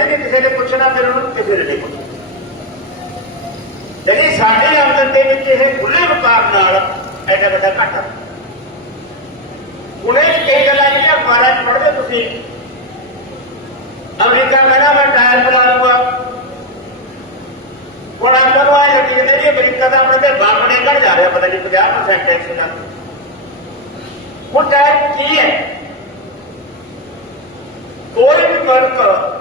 ਕਹਿੰਦੇ ਜੇ ਕਿਸੇ ਨੇ ਪੁੱਛਣਾ ਫਿਰ ਉਹਨੂੰ ਕਿਸੇ ਨੇ ਨਹੀਂ ਪੁੱਛਣਾ ਜਿਹੜੀ ਸਾਡੇ ਆਮਦਨ ਦੇ ਵਿੱਚ ਇਹ ਖੁੱਲੇ ਵਪਾਰ ਨਾਲ ਐਡਾ ਵੱਡਾ ਘਾਟਾ ਉਹਨੇ ਕਈ ਗੱਲਾਂ ਜਿਹੜੀਆਂ ਅਖਬਾਰਾਂ 'ਚ ਪੜ੍ਹਦੇ ਤੁਸੀਂ ਅਮਰੀਕਾ ਕਹਿੰਦਾ ਮੈਂ ਟਾਇਰ ਬਣਾ ਲੂਗਾ ਹੁਣ ਆਪਾਂ ਨੂੰ ਆਏ ਲੱਗੀ ਕਹਿੰਦੇ ਜੀ ਅਮਰੀਕਾ ਦਾ ਆਪਣੇ ਤੇ ਬੰਬ ਨਿਕਲ ਜਾ ਰਿਹਾ ਪਤਾ ਨਹੀਂ 50% ਟੈਕਸ ਨਾਲ ਹੁਣ ਟੈਕਸ ਕੀ ਹੈ ਕੋਈ ਵੀ ਮੁਲਕ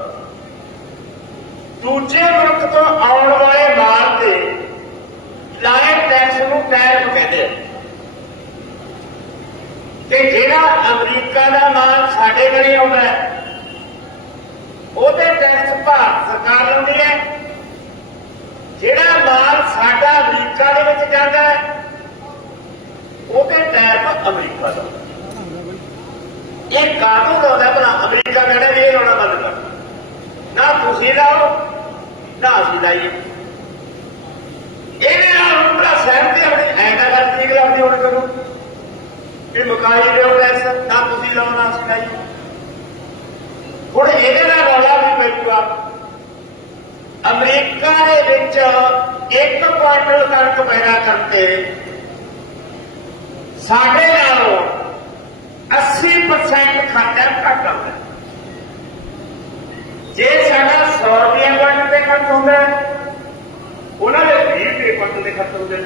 ਦੂਜੇ ਮੁਲਕ ਤੋਂ ਆਉਣ ਵਾਲੇ ਮਾਲ ਤੇ ਲਾਏ ਟੈਕਸ ਨੂੰ ਟੈਰਿਫ ਕਹਿੰਦੇ ਆ। ਤੇ ਜਿਹੜਾ ਅਮਰੀਕਾ ਦਾ ਮਾਲ ਸਾਡੇ ਘਰੇ ਆਉਂਦਾ ਹੈ, ਉਹਦੇ ਟੈਕਸ ਭਾਰਤ ਸਰਕਾਰ ਲਾਉਂਦੀ ਹੈ। ਜਿਹੜਾ ਮਾਲ ਸਾਡਾ ਅਮਰੀਕਾ ਦੇ ਵਿੱਚ ਜਾਂਦਾ ਹੈ, ਉਹਦੇ ਟੈਰਿਫ ਅਮਰੀਕਾ ਦਾ ਇਹ ਕਾਨੂੰਨ ਲਾਉਂਦਾ ਭਲਾ? ਅਮਰੀਕਾ ਕਹਿੰਦਾ ਵੀ ਇਹ ਲਾਉਣਾ ਬੰਦ ਕਰ। ਨਾ ਤੁਸੀਂ ਲਾਓ ਨਾ ਲਾਈਏ ਇਹਨੇ ਨਾਲ ਹੁਣ ਭਲਾ ਸਹਿਮਤੀ ਆਪਣੀ ਐਂਦਾ ਗੱਲ ਠੀਕ ਲੱਗਦੀ ਹੁਣ ਕਰੂ ਵੀ ਮੁਕਾਈ ਦਿਓ ਟੈਕਸ ਨਾ ਤੁਸੀਂ ਲਾਓ, ਨਾ ਅਸੀਂ ਲਾਈਏ। ਹੁਣ ਇਹਦੇ ਨਾਲ ਰੌਲਾ ਵੀ ਪੈਂਦਾ। ਅਮਰੀਕਾ ਦੇ ਵਿੱਚ ਇੱਕ ਕੁਆਂਟਲ ਕਣਕ ਪੈਦਾ ਕਰਕੇ ਸਾਡੇ ਨਾਲੋਂ 80% ਖਰਚਾ ਘੱਟ ਆਉਂਦਾ। ਜੇ ਸਾਡਾ 100 ਰੁਪਏ ਕੁਆਂਟਲ ਤੇ ਖਰਚ ਹੁੰਦਾ ਹੈ, ਉਹਨਾਂ ਦੇ 20 ਰੁਪਏ ਕੁਆਂਟਲ ਦੇ ਖਰਚ ਹੁੰਦੇ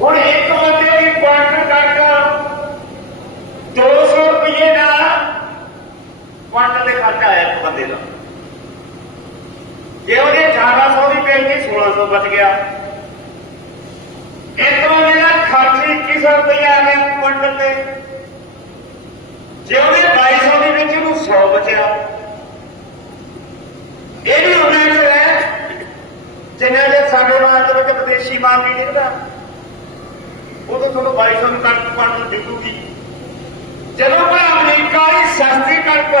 ਹੁਣ ਇੱਕ ਬੰਦੇ ਦੀ ਕੁਆਂਟਲ ਕਣਕ 200 ਰੁਪਏ ਨਾਲ ਕੁਆਂਟਲ ਦੇ ਖਰਚਾ ਆਇਆ ਇੱਕ ਬੰਦੇ ਦਾ। ਜੇ ਉਹਦੇ 1800 ਦੀ ਪੇਜ ਦੀ 1600 ਬਚ ਗਿਆ। ਇੱਕ ਬੰਦੇ ਦਾ ਖਰਚ 2100 ਰੁਪਏ ਆ ਗਿਆ ਕੁਆਂਟਲ ਤੇ। ਜੇ ਉਹਦੇ 2200 ਦੇ 100 ਬਚਿਆ ਇਹ ਵੀ ਉਹਨਾਂ ਚ ਹੈ ਜਿਨ੍ਹਾਂ ਦੇ ਸਾਡੇ ਮਾਲ ਵਿੱਚ ਵਿਦੇਸ਼ੀ ਮਾਲ ਨਹੀਂ ਨਿਕਲਦਾ ਉਦੋਂ ਤੁਹਾਨੂੰ 2200 ਨੂੰ ਕਣਕ ਕੁਆਂਟਲ ਵਿਕੂਗੀ ਜਦੋਂ ਕੋਈ ਅਮਰੀਕਾ ਦੀ ਸਸਤੀ ਕਣਕ,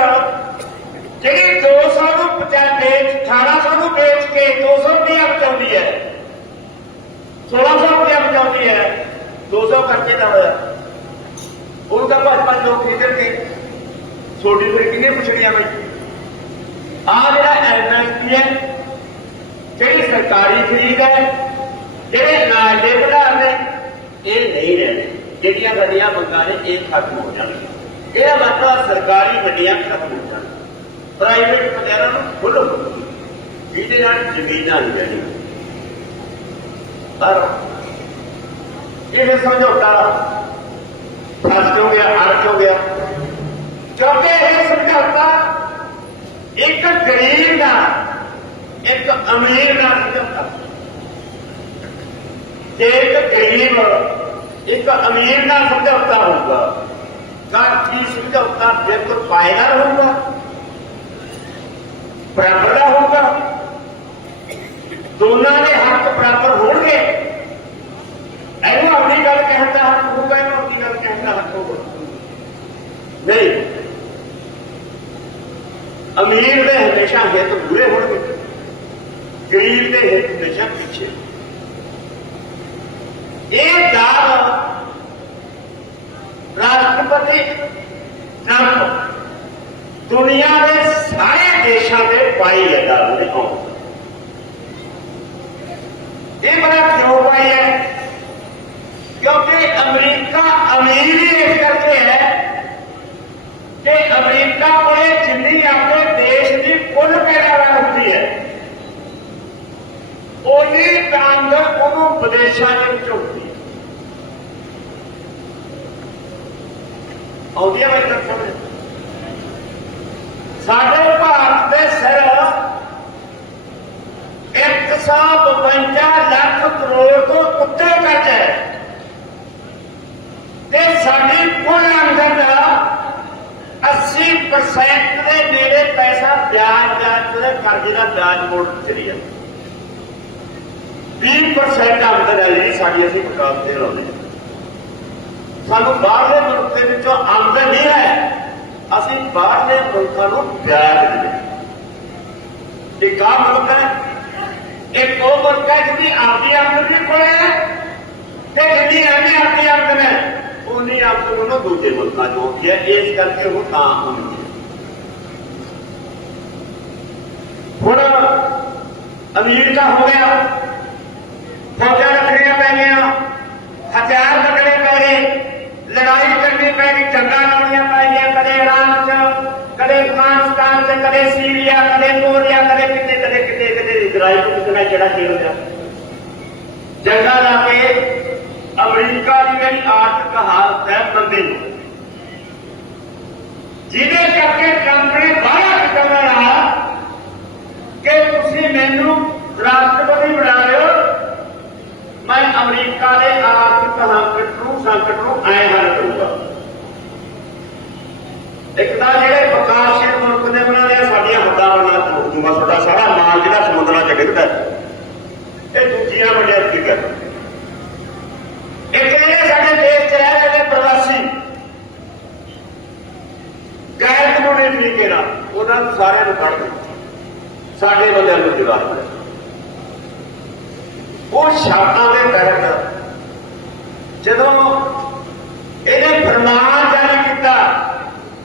ਜਿਹੜੀ 200 ਨੂੰ 50 ਵੇਚ 1800 ਨੂੰ ਵੇਚ ਕੇ 200 ਰੁਪਏ ਬਚਾਉਂਦੀ ਹੈ 1600 ਰੁਪਏ ਬਚਾਉਂਦੀ ਹੈ 200 ਖਰਚੇ ਦਾ ਹੋਇਆ। ਉਹਨੂੰ ਤਾਂ ਪੰਜ ਪੰਜ ਲੋਕ ਖਰੀਦਣਗੇ। ਛੋਟੀ ਫਿਰ ਕਿੰਨੇ ਪੁੱਛਣੀਆਂ ਬਈ ਆ ਜਿਹੜਾ ਐਮਐਸਪੀ ਹੈ ਜਿਹੜੀ ਸਰਕਾਰੀ ਖਰੀਦ ਹੈ ਜਿਹੜੇ ਨਾਲੇ ਵਧਾਰ ਨੇ ਇਹ ਨਹੀਂ ਰਹਿਣੇ ਜਿਹੜੀਆਂ ਸਾਡੀਆਂ ਮੰਗਾਂ ਨੇ ਇਹ ਖਤਮ ਹੋ ਜਾਣਗੀਆਂ ਇਹਦਾ ਮਤਲਬ ਸਰਕਾਰੀ ਮੰਡੀਆਂ ਖਤਮ ਹੋ ਜਾਣਗੀਆਂ ਪ੍ਰਾਈਵੇਟ ਮੰਡੀਆਂ ਨੂੰ ਖੋਲੋ ਜਿਹਦੇ ਨਾਲ ਜ਼ਮੀਨਾਂ ਨਹੀਂ ਰਹਿਣੀਆਂ ਪਰ ਇਹ ਸਮਝੌਤਾ ਫਸ ਹੋ ਗਿਆ ਅਰਥ ਹੋ ਗਿਆ ਕਿਉਂਕਿ ਇਹ ਸਮਝੌਤਾ ਇੱਕ ਗਰੀਬ ਦਾ ਇੱਕ ਅਮੀਰ ਦਾ ਸਮਝੌਤਾ ਜੇ ਇੱਕ ਗਰੀਬ ਇੱਕ ਅਮੀਰ ਨਾਲ ਸਮਝੌਤਾ ਹੋਊਗਾ ਤਾਂ ਕੀ ਸਮਝੌਤਾ ਬਿਲਕੁਲ ਫਾਇਦਾ ਹੋਊਗਾ ਬਰਾਬਰ ਦਾ ਹੋਊਗਾ ਦੋਨਾਂ ਦੇ ਹੱਕ ਬਰਾਬਰ ਹੋਣਗੇ ਇਹਨੂੰ ਆਪਣੀ ਗੱਲ ਕਹਿਣ ਦਾ ਹੱਕ ਹੋਊਗਾ ਇਹਨੂੰ ਆਪਣੀ ਗੱਲ ਕਹਿਣ ਦਾ ਹੱਕ ਹੋਊਗਾ ਨਹੀਂ ਅਮੀਰ ਦੇ ਹਮੇਸ਼ਾ ਹਿੱਤ ਪੂਰੇ ਹੋਣਗੇ ਗਰੀਬ ਦੇ ਹਿੱਤ ਹਮੇਸ਼ਾ ਪਿੱਛੇ ਇਹ ਦਾਅਵਾ ਰਾਸ਼ਟਰਪਤੀ ਟਰੰਪ ਦੁਨੀਆ ਦੇ ਸਾਰੇ ਦੇਸ਼ਾਂ ਦੇ ਪਾਈ ਹੈ ਦਾਅਵਾ ਦੇ ਆਉਣ ਇਹ ਬੜਾ ਕਿਉਂ ਪਾਈ ਹੈ ਕਿਉਂਕਿ ਅਮਰੀਕਾ ਅਮੀਰ ਹੀ ਇਸ ਕਰਕੇ ਹੈ ਕਿ ਅਮਰੀਕਾ ਕੋਲੇ ਜਿੰਨੀ ਆਪਣੇ ਦੇਸ਼ ਦੀ ਕੁੱਲ ਪੈਦਾਵਾਰ ਹੁੰਦੀ ਹੈ ਉਹਨੀ ਕਾਂਗਰ ਉਹਨੂੰ ਵਿਦੇਸ਼ਾਂ ਦੇ ਵਿੱਚ ਹੁੰਦੀ ਹੈ ਆਉਂਦੀਆਂ ਮੈਂ ਤੱਕ ਸਮਝ ਸਾਡੇ ਭਾਰਤ ਦੇ ਸਿਰ 152 ਲੱਖ ਕਰੋੜ ਤੋਂ ਉੱਤੇ ਕਰਜ਼ਾ ਹੈ ਤੇ ਸਾਡੀ ਕੁੱਲ ਆਮਦਨ ਦਾ 80% ਦੇ ਨੇੜੇ ਪੈਸਾ ਵਿਆਜ ਵਿਆਜ ਤੇ ਕਰਜ਼ੇ ਦਾ ਵਿਆਜ 20% ਆਮਦਨ ਹੈ ਜਿਹੜੀ ਸਾਡੀ ਅਸੀਂ ਵਿਕਾਸ ਤੇ ਲਾਉਂਦੇ ਹਾਂ। ਸਾਨੂੰ ਬਾਹਰਲੇ ਮੁਲਕ ਦੇ ਵਿੱਚੋਂ ਆਮਦਨ ਨਹੀਂ ਹੈ, ਅਸੀਂ ਬਾਹਰਲੇ ਮੁਲਕਾਂ ਨੂੰ ਪਿਆਰ ਦਿੰਦੇ ਇੱਕ ਆ ਮੁਲਕ ਹੈ, ਇੱਕ ਉਹ ਮੁਲਕ ਹੈ ਜਿਹਦੀ ਆਪਦੀ ਆਮਦਨ ਵੀ ਕੋਲ ਹੈ ਤੇ ਜਿਹਦੀ ਐਵੇਂ ਆਪਦੀ ਆਮਦਨ ਹੈ। ਉਨੀ ਆਮਦਨ ਉਹਨੂੰ ਦੂਜੇ ਮੁਲਕਾਂ ਚੋਂ ਆਉਂਦੀ ਹੈ ਇਸ ਕਰਕੇ ਉਹ ਤਾਂ ਹੁੰਦੀ ਹੈ ਅਮਰੀਕਾ ਹੋ ਗਿਆ ਫੌਜਾਂ ਰੱਖਣੀਆਂ ਪੈ ਗਈਆਂ ਹਥਿਆਰ ਲੱਗਣੇ ਪੈ ਗਏ ਲੜਾਈ ਕਰਨੀ ਪੈ ਗਈ ਜੰਗਾਂ ਲਾਉਣੀਆਂ ਪੈ ਗਈਆਂ ਕਦੇ ਇਰਾਨ ਚ ਕਦੇ ਅਫਗਾਨਿਸਤਾਨ ਚ ਕਦੇ ਸੀਰੀਆ ਕਦੇ ਕੋਰੀਆ ਕਦੇ ਕਿਤੇ ਕਦੇ ਕਿਤੇ ਕਦੇ ਇਜ਼ਰਾਈਲ ਚ ਕਿਤੇ ਨਾ ਕਿਹੜਾ ਕੀ ਹੋ ਗਿਆ ਜੰਗਾਂ ਲਾ ਕੇ ਅਮਰੀਕਾ ਦੀ ਜਿਹੜੀ ਆਰਥਿਕ ਹਾਲਤ ਹੈ ਮੰਦੀ ਨੂੰ ਜਿਹਦੇ ਕਰਕੇ ਟਰੰਪ ਨੇ ਬਾਹਰ ਕੀਤਾ ਰਹਾ ਕਿ ਤੁਸੀਂ ਮੈਨੂੰ ਰਾਸ਼ਟਰਪਤੀ ਬਣਾ ਲਿਓ ਮੈਂ ਅਮਰੀਕਾ ਦੇ ਆਰਥਿਕ ਸੰਕਟ ਨੂੰ ਸੰਕਟ ਨੂੰ ਐ ਹੱਲ ਕਰੂੰਗਾ। ਇੱਕ ਤਾਂ ਜਿਹੜੇ ਵਿਕਾਸਸ਼ੀਲ ਮੁਲਕ ਨੇ ਬਣਾ ਲਿਆ, ਸਾਡੀਆਂ ਹੱਦਾਂ ਬਣਾ ਦੂੰਗਾ ਤੁਹਾਡਾ ਸਾਰਾ ਮਾਲ ਜਿਹੜਾ ਸਮੁੰਦਰਾਂ ਚ ਡਿੱਗਦਾ ਇਹ ਦੂਜੀਆਂ ਵੱਡੀਆਂ ਫਿਕਰ ਇੱਕ ਜਿਹੜੇ ਸਾਡੇ ਦੇਸ਼ ਚ ਰਹਿ ਰਹੇ ਪ੍ਰਵਾਸੀ। ਗੈਰ ਕਾਨੂੰਨੀ ਤਰੀਕੇ ਨਾਲ ਉਹਨਾਂ ਨੂੰ ਸਾਰਿਆਂ ਨੂੰ ਕੱਢ ਦਿਓ ਸਾਡੇ ਬੰਦਿਆਂ ਨੂੰ ਜਵਾਬ ਦਿੱਤਾ ਉਹ ਸ਼ਬਦਾਂ ਦੇ ਤਹਿਤ ਜਦੋਂ ਇਹਨੇ ਫਰਮਾਨ ਜਾਰੀ ਕੀਤਾ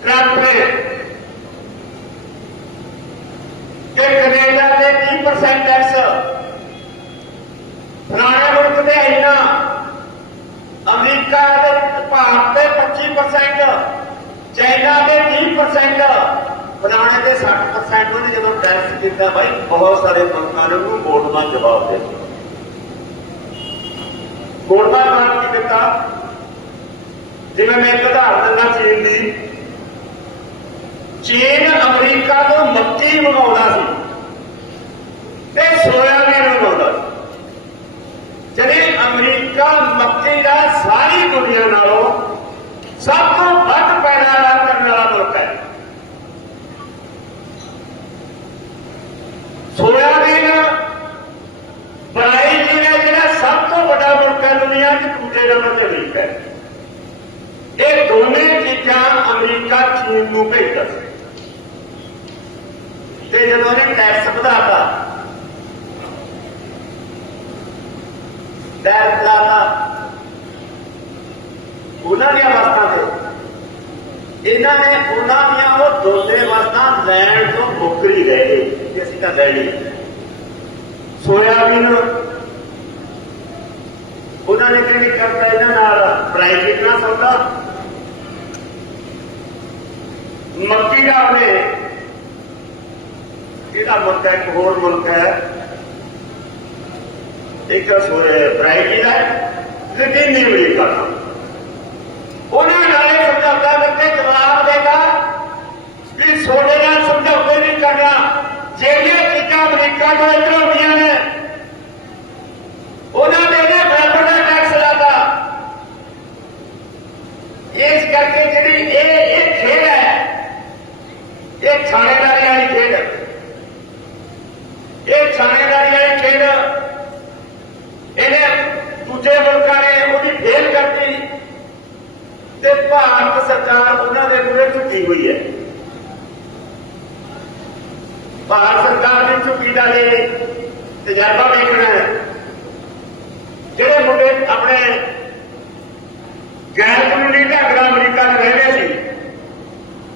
ਟਰੰਪ ਨੇ ਕਿ ਕੈਨੇਡਾ ਦੇ 30% ਟੈਕਸ ਫਲਾਣੇ ਮੁਲਕ ਤੇ ਇੰਨਾ, ਅਮਰੀਕਾ ਦੇ ਭਾਰਤ ਦੇ 25% ਚਾਈਨਾ ਦੇ 30% ਫਲਾਣੇ ਦੇ 60% ਉਹਨੇ ਜਦੋਂ ਟੈਕਸ ਦਿੱਤਾ ਬਾਈ, ਬਹੁਤ ਸਾਰੇ ਮੁਲਕਾਂ ਨੇ ਉਹਨੂੰ ਦਾ ਜਵਾਬ ਦੇ ਦਿੱਤਾ। ਮੋੜਨਾ ਕਾਰਨ ਕੀ ਦਿੱਤਾ? ਜਿਵੇਂ ਮੈਂ ਇੱਕ ਉਦਾਹਰਨ ਦਿੰਦਾ ਚੀਨ ਦੀ। ਚੀਨ ਅਮਰੀਕਾ ਤੋਂ ਮੱਕੀ ਮੰਗਾਉਂਦਾ ਸੀ। ਤੇ ਸੋਇਆਬੀਨ ਮੰਗਾਉਂਦਾ ਸੀ ਜਿਹੜੇ ਅਮਰੀਕਾ ਮੱਕੀ ਦਾ ਸਾਰੀ ਦੁਨੀਆ ਨਾਲ ਸਭ ਤੋਂ ਵੱਧ ਪੈਦਾਵਾਰ ਕਰਨ ਵਾਲਾ ਮੁਲਕ ਹੈ ਸੋਇਆਬੀਨ ਬ੍ਰਾਜ਼ੀਲ ਹੈ ਜਿਹੜਾ ਸਭ ਤੋਂ ਵੱਡਾ ਮੁਲਕ ਹੈ ਦੁਨੀਆ 'ਚ ਦੂਜੇ ਨੰਬਰ ਤੇ ਅਮਰੀਕਾ ਹੈ ਇਹ ਦੋਵੇਂ ਚੀਜ਼ਾਂ ਅਮਰੀਕਾ ਚੀਨ ਨੂੰ ਭੇਜਦਾ ਸੀ ਤੇ ਜਦੋਂ ਉਹਨੇ ਟੈਕਸ ਵਧਾਤਾ ਟੈਕਸ ਵਧਾਤਾ ਉਹਨਾਂ ਦੀਆਂ ਵਸਤਾਂ ਤੇ ਇਹਨਾਂ ਨੇ ਉਹਨਾਂ ਦੀਆਂ ਉਹ ਦੋਨੇ ਵਸਤਾਂ ਲੈਣ ਤੋਂ ਮੁੱਕਰੀ ਰਹਿ ਗਏ ਕਿ ਅਸੀਂ ਤਾਂ ਲੈ ਲਈ ਸੋਇਆਬੀਨ ਉਹਨਾਂ ਨੇ ਕਿਹੜੀ ਕਰਤਾ ਇਹਨਾਂ ਨਾਲ ਪ੍ਰਾਈਵੇਟ ਨਾਲ ਸੌਦਾ ਮੱਕੀ ਦਾ ਉਹਨੇ ਇਹਦਾ ਮੁਲਕ ਇੱਕ ਹੋਰ ਮੁਲਕ ਹੈ। ਇੱਕ ਸੋਰੇ ਪ੍ਰਾਈਵੇਟ ਦਾ ਲੇਕਿਨ ਅਮਰੀਕਾ ਦਾ ਉਹਨਾਂ ਨਾਲੇ ਸਮਝੌਤਾ ਕਰਕੇ ਜਵਾਬ ਦੇਗਾ ਕਿ ਸੋਡੇ ਨਾਲ ਸਮਝੌਤੇ ਨਹੀਂ ਕਰਨਾ। ਜਿਹੜੀਆਂ ਚੀਜ਼ਾਂ ਅਮਰੀਕਾ ਤੋਂ ਇੱਧਰ ਹੁੰਦੀਆਂ ਨੇ ਉਹਨਾਂ ਨੇ ਇਹਨੇ ਬਰਾਬਰ ਦਾ ਟੈਕਸ ਲਾਤਾ ਇਸ ਕਰਕੇ ਜਿਹੜੀ ਇਹ ਇਹ ਖੇਡ ਹੈ ਇਹ ਥਾਣੇਦਾਰੀ ਵਾਲੀ ਖੇਡ ਹੈ। ਇਹ ਥਾਣੇਦਾਰੀ ਵਾਲੀ ਖੇਡ ਇਹਨੇ ਦੂਜੇ ਮੁਲਕਾਂ ਨੇ ਉਹਦੀ ਫੇਲ ਕਰਤੀ ਤੇ ਭਾਰਤ ਸਰਕਾਰ ਉਹਨਾਂ ਦੇ ਮੂਹਰੇ ਝੁਕੀ ਹੋਈ ਹੈ ਭਾਰਤ ਸਰਕਾਰ ਨੇ ਝੁਕੀ ਦਾ ਇਹ ਤਜਰਬਾ ਵੇਖਣਾ ਹੈ ਜਿਹੜੇ ਮੁੰਡੇ ਆਪਣੇ ਗੈਰ ਕਾਨੂੰਨੀ ਢੰਗਰਾ ਅਮਰੀਕਾ 'ਚ ਰਹਿੰਦੇ ਸੀ